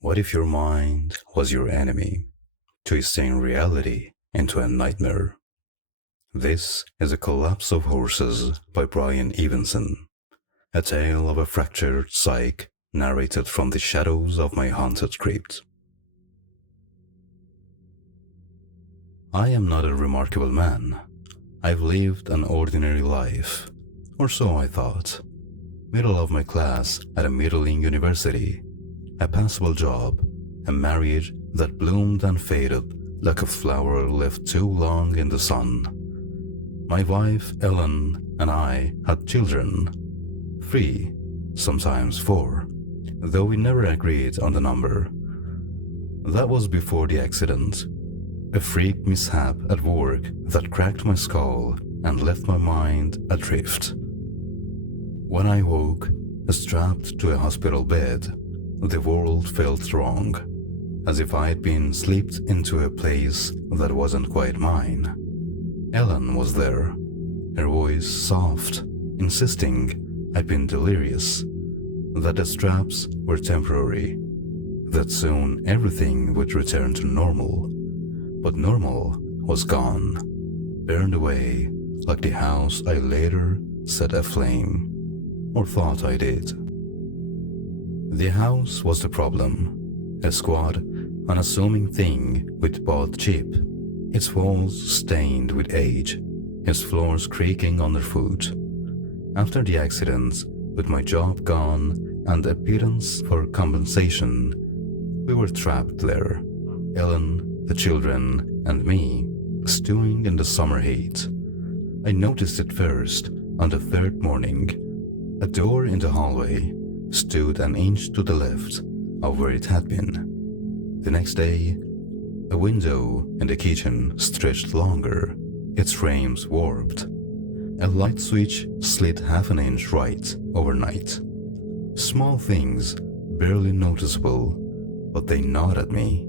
What if your mind was your enemy, twisting reality into a nightmare? This is A Collapse of Horses by Brian Evenson, a tale of a fractured psyche narrated from the shadows of my haunted crypt. I am not a remarkable man. I've lived an ordinary life, or so I thought. Middle of my class at a middling university, a passable job, a marriage that bloomed and faded like a flower left too long in the sun. My wife, Ellen, and I had children. 3, sometimes 4, though we never agreed on the number. That was before the accident, a freak mishap at work that cracked my skull and left my mind adrift. When I woke, strapped to a hospital bed, the world felt wrong, as if I had been slipped into a place that wasn't quite mine. Ellen was there, her voice soft, insisting I'd been delirious, that the straps were temporary, that soon everything would return to normal. But normal was gone, burned away like the house I later set aflame. Or thought I did. The house was the problem, a squat, unassuming thing we'd bought cheap, its walls stained with age, its floors creaking underfoot. After the accident, with my job gone and a pittance for compensation, we were trapped there, Ellen, the children, and me, stewing in the summer heat. I noticed it first on the third morning. A door in the hallway stood an inch to the left of where it had been. The next day, a window in the kitchen stretched longer, its frames warped. A light switch slid half an inch right overnight. Small things, barely noticeable, but they gnawed at me.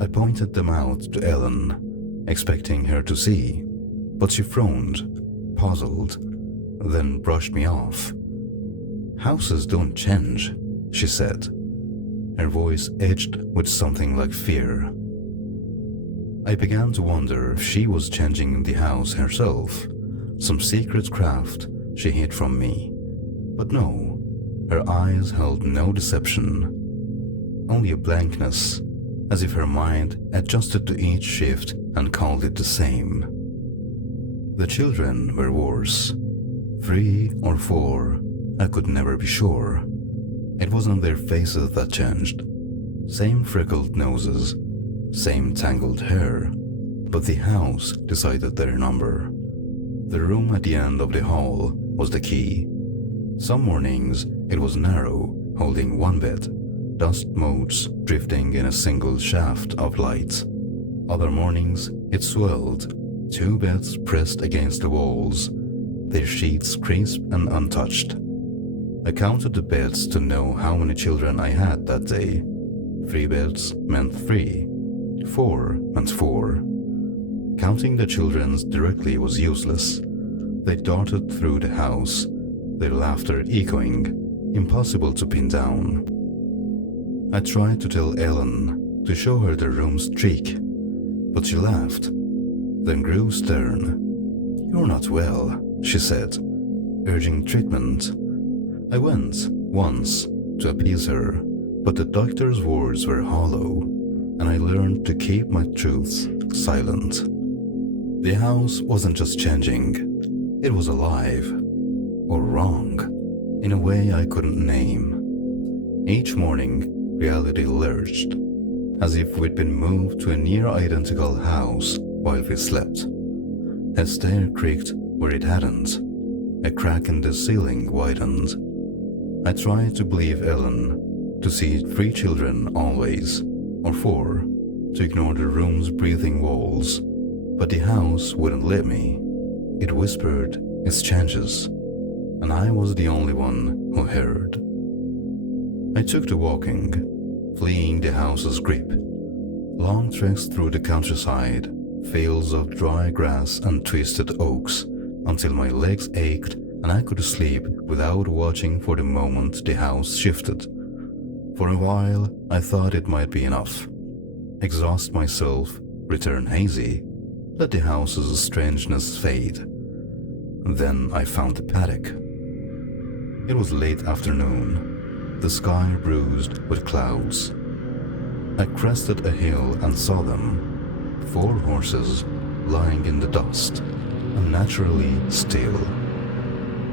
I pointed them out to Ellen, expecting her to see, but she frowned, puzzled, then brushed me off. "Houses don't change," she said, her voice edged with something like fear. I began to wonder if she was changing the house herself, some secret craft she hid from me. But no, her eyes held no deception, only a blankness, as if her mind adjusted to each shift and called it the same. The children were worse. 3 or 4, I could never be sure. It wasn't their faces that changed. Same freckled noses, same tangled hair, but the house decided their number. The room at the end of the hall was the key. Some mornings it was narrow, holding one bed, dust motes drifting in a single shaft of light. Other mornings it swelled, 2 beds pressed against the walls, their sheets crisp and untouched. I counted the beds to know how many children I had that day. 3 beds meant 3, 4 meant 4. Counting the children directly was useless. They darted through the house, their laughter echoing, impossible to pin down. I tried to tell Ellen to show her the room's trick, but she laughed, then grew stern. "You're not well," she said, urging treatment. I went, once, to appease her, but the doctor's words were hollow, and I learned to keep my truths silent. The house wasn't just changing, it was alive, or wrong, in a way I couldn't name. Each morning, reality lurched, as if we'd been moved to a near-identical house while we slept. A stair creaked where it hadn't. A crack in the ceiling widened. I tried to believe Ellen, to see 3 children always, or 4, to ignore the room's breathing walls, but the house wouldn't let me. It whispered its changes, and I was the only one who heard. I took to walking, fleeing the house's grip. Long treks through the countryside, fields of dry grass and twisted oaks, until my legs ached and I could sleep without watching for the moment the house shifted. For a while, I thought it might be enough. Exhaust myself, return hazy, let the house's strangeness fade. Then I found the paddock. It was late afternoon, the sky bruised with clouds. I crested a hill and saw them, 4 horses lying in the dust, unnaturally still.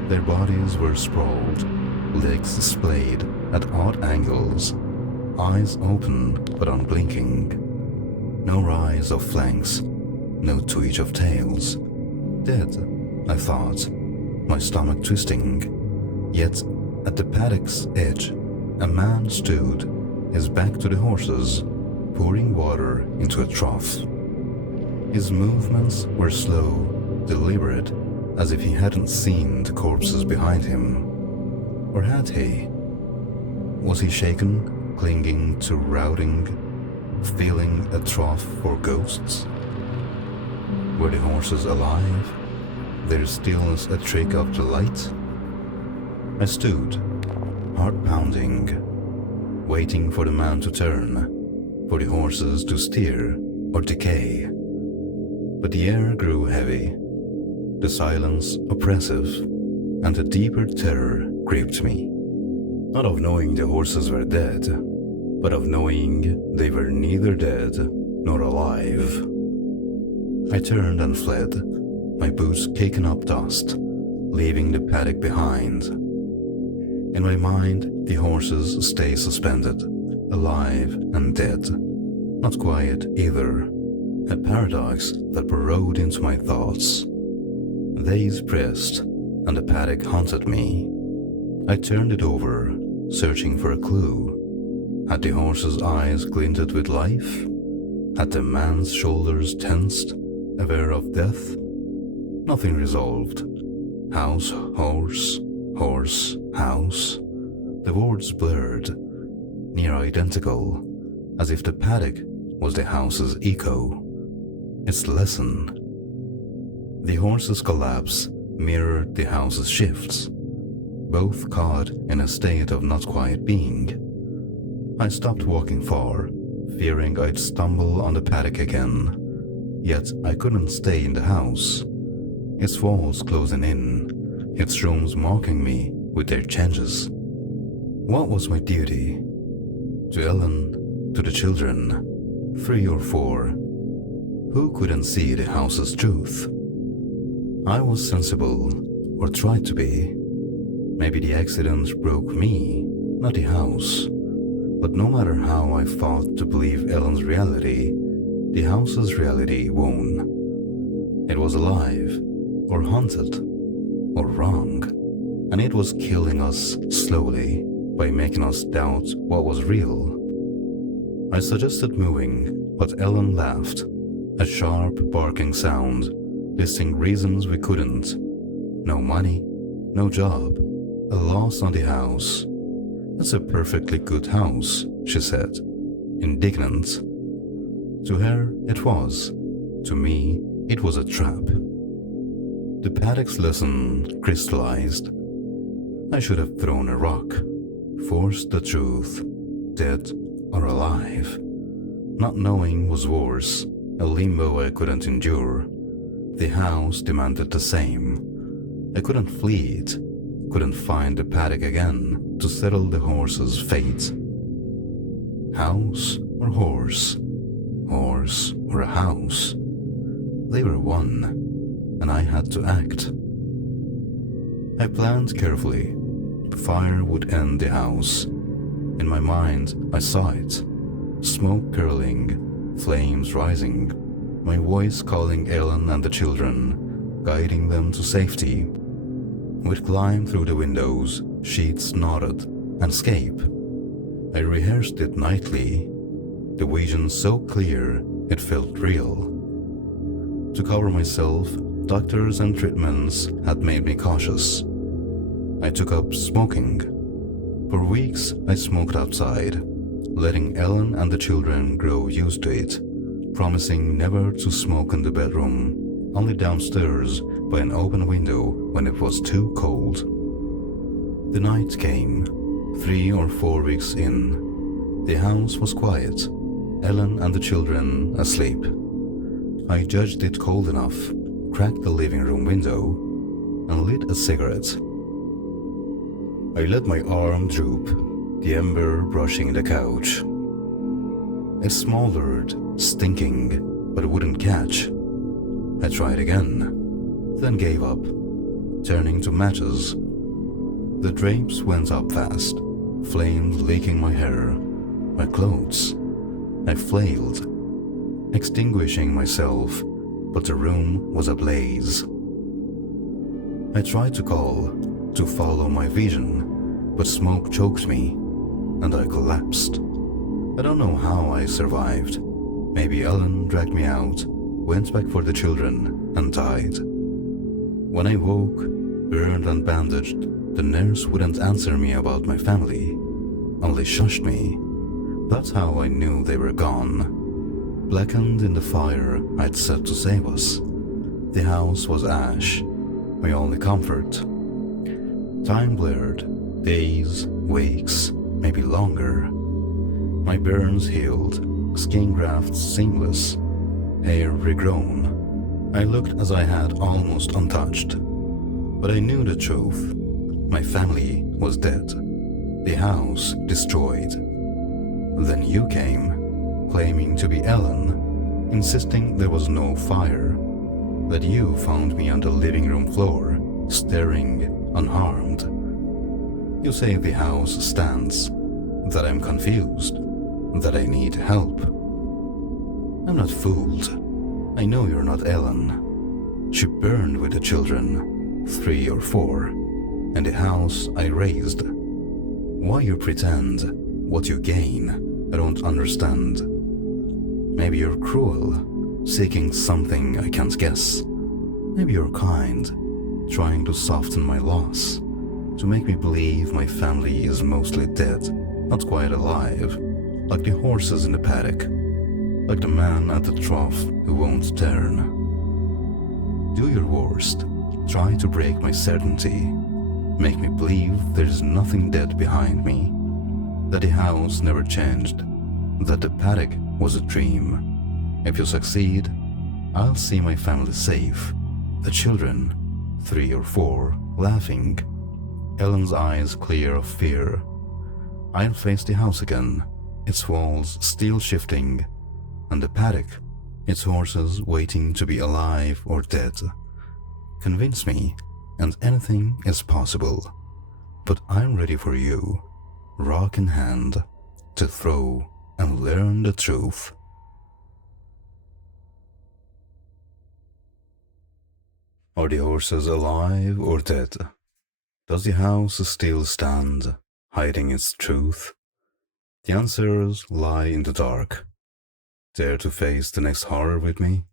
Their bodies were sprawled, legs splayed at odd angles, eyes open but unblinking. No rise of flanks, no twitch of tails. Dead, I thought, my stomach twisting. Yet, at the paddock's edge, a man stood, his back to the horses, pouring water into a trough. His movements were slow, deliberate, as if he hadn't seen the corpses behind him. Or had he? Was he shaken, clinging to routing, feeling a trough for ghosts? Were the horses alive? Their stillness a trick of the light? I stood, heart pounding, waiting for the man to turn, for the horses to steer or decay. But the air grew heavy, the silence oppressive, and a deeper terror gripped me. Not of knowing the horses were dead, but of knowing they were neither dead nor alive. I turned and fled, my boots kicking up dust, leaving the paddock behind. In my mind, the horses stay suspended, alive and dead, not quiet either, a paradox that burrowed into my thoughts. Days pressed, and the paddock haunted me. I turned it over, searching for a clue. Had the horse's eyes glinted with life? Had the man's shoulders tensed, aware of death? Nothing resolved. House, horse, horse, house. The words blurred, near identical, as if the paddock was the house's echo, its lesson. The horse's collapse mirrored the house's shifts, both caught in a state of not quiet being. I stopped walking far, fearing I'd stumble on the paddock again. Yet I couldn't stay in the house, its walls closing in, its rooms mocking me with their changes. What was my duty? To Ellen, to the children, 3 or 4, who couldn't see the house's truth? I was sensible, or tried to be. Maybe the accident broke me, not the house. But no matter how I fought to believe Ellen's reality, the house's reality won. It was alive, or haunted, or wrong, and it was killing us slowly by making us doubt what was real. I suggested moving, but Ellen laughed, a sharp barking sound, listing reasons we couldn't. No money, no job, a loss on the house. It's a perfectly good house, she said, indignant. To her, it was. To me, it was a trap. The paddock's lesson crystallized. I should have thrown a rock, forced the truth, dead or alive. Not knowing was worse, a limbo I couldn't endure. The house demanded the same. I couldn't flee it, couldn't find the paddock again to settle the horse's fate. House or horse? Horse or a house? They were one, and I had to act. I planned carefully. Fire would end the house. In my mind, I saw it. Smoke curling, flames rising, my voice calling Ellen and the children, guiding them to safety. We'd climb through the windows, sheets knotted, and escape. I rehearsed it nightly, the vision so clear it felt real. To cover myself, doctors and treatments had made me cautious. I took up smoking. For weeks, I smoked outside, letting Ellen and the children grow used to it, promising never to smoke in the bedroom, only downstairs by an open window when it was too cold. The night came, 3 or 4 weeks in. The house was quiet, Ellen and the children asleep. I judged it cold enough, cracked the living room window, and lit a cigarette. I let my arm droop, the ember brushing the couch. It smoldered, stinking, but wouldn't catch. I tried again, then gave up, turning to matches. The drapes went up fast, flames leaking my hair, my clothes. I flailed, extinguishing myself, but the room was ablaze. I tried to call, to follow my vision, but smoke choked me, and I collapsed. I don't know how I survived. Maybe Ellen dragged me out, went back for the children, and died. When I woke, burned and bandaged, the nurse wouldn't answer me about my family, only shushed me. That's how I knew they were gone. Blackened in the fire I'd set to save us. The house was ash, my only comfort. Time blurred, days, weeks, maybe longer. My burns healed, skin grafts seamless, hair regrown. I looked as I had almost untouched. But I knew the truth. My family was dead. The house destroyed. Then you came, claiming to be Ellen, insisting there was no fire, that you found me on the living room floor, staring unharmed. You say the house stands, that I'm confused, that I need help. I'm not fooled. I know you're not Ellen. She burned with the children, 3 or 4, and the house I raised. Why you pretend, what you gain, I don't understand. Maybe you're cruel, seeking something I can't guess. Maybe you're kind, trying to soften my loss, to make me believe my family is mostly dead, not quite alive, like the horses in the paddock, like the man at the trough who won't turn. Do your worst, try to break my certainty, make me believe there's nothing dead behind me, that the house never changed, that the paddock was a dream. If you succeed, I'll see my family safe, the children, 3 or 4, laughing, Ellen's eyes clear of fear. I'll face the house again, its walls still shifting, and the paddock, its horses waiting to be alive or dead. Convince me, and anything is possible. But I'm ready for you, rock in hand, to throw and learn the truth. Are the horses alive or dead? Does the house still stand, hiding its truth? The answers lie in the dark. Dare to face the next horror with me?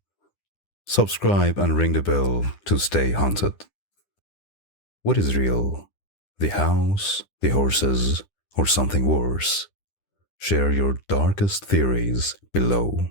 Subscribe and ring the bell to stay haunted. What is real? The house, the horses, or something worse? Share your darkest theories below.